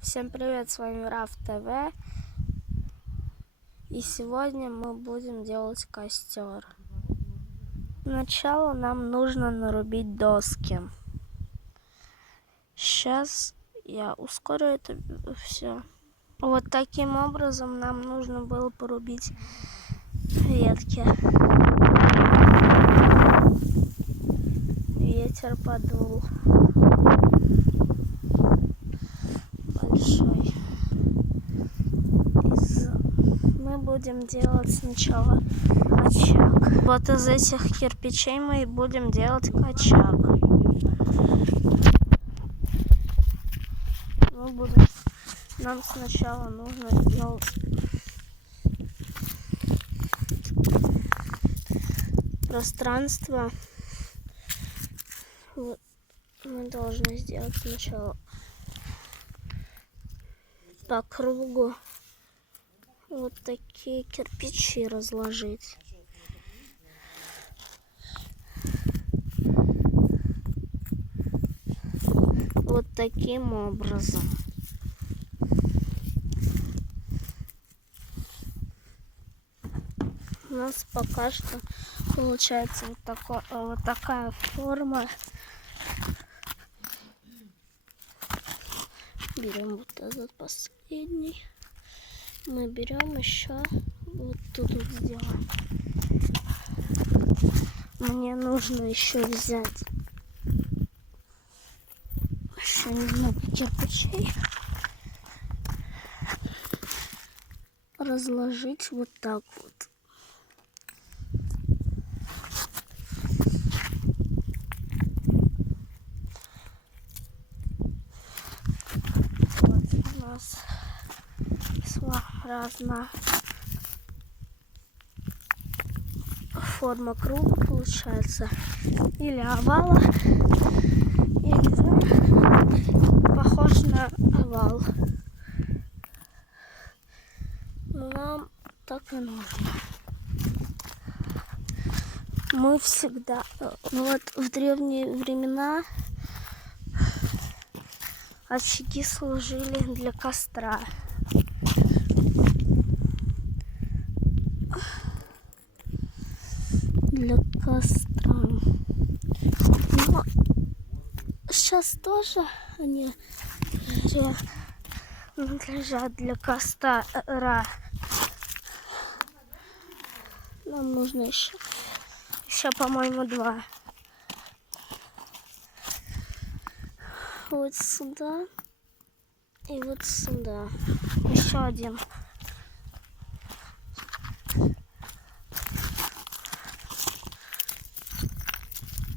Всем привет, с вами Раф ТВ. И сегодня мы будем делать костер. Сначала нам нужно нарубить доски. Сейчас я ускорю это все. Вот таким образом нам нужно было порубить ветки. Ветер подул большой. Мы будем делать сначала очаг. Вот из этих кирпичей мы и будем делать очаг. Нам сначала нужно сделать пространство. Вот. Мы должны сделать сначала по кругу вот такие кирпичи разложить. Вот таким образом. У нас пока что получается вот такая форма. Берем вот этот последний. Мы берем еще вот тут вот сделаем. Мне нужно еще взять еще немного кирпичей, разложить вот так вот. Вот у нас своеобразная форма круга получается, или овала, я не знаю, похож на овал. Но нам так и нужно. Мы всегда, вот в древние времена очаги служили для костра. Для костра. Но сейчас тоже они лежат для костра. Нам нужно еще, по-моему, 2. Вот сюда и вот сюда. Еще один.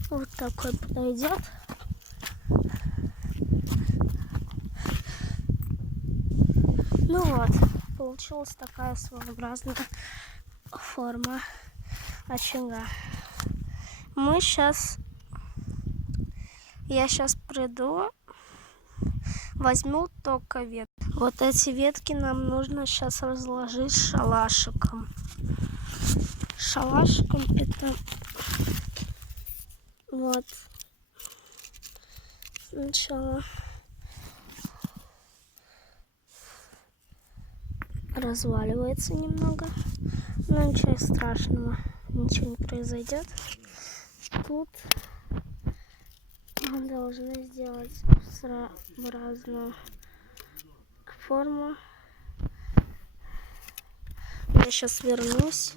Вот такой подойдет. Ну вот, получилась такая своеобразная форма очага. Я сейчас приду, возьму только ветки. Вот эти ветки нам нужно сейчас разложить шалашиком. Шалашиком это вот сначала разваливается немного, но ничего страшного, ничего не произойдет. Тут мы должны сделать разную форму. Я сейчас вернусь.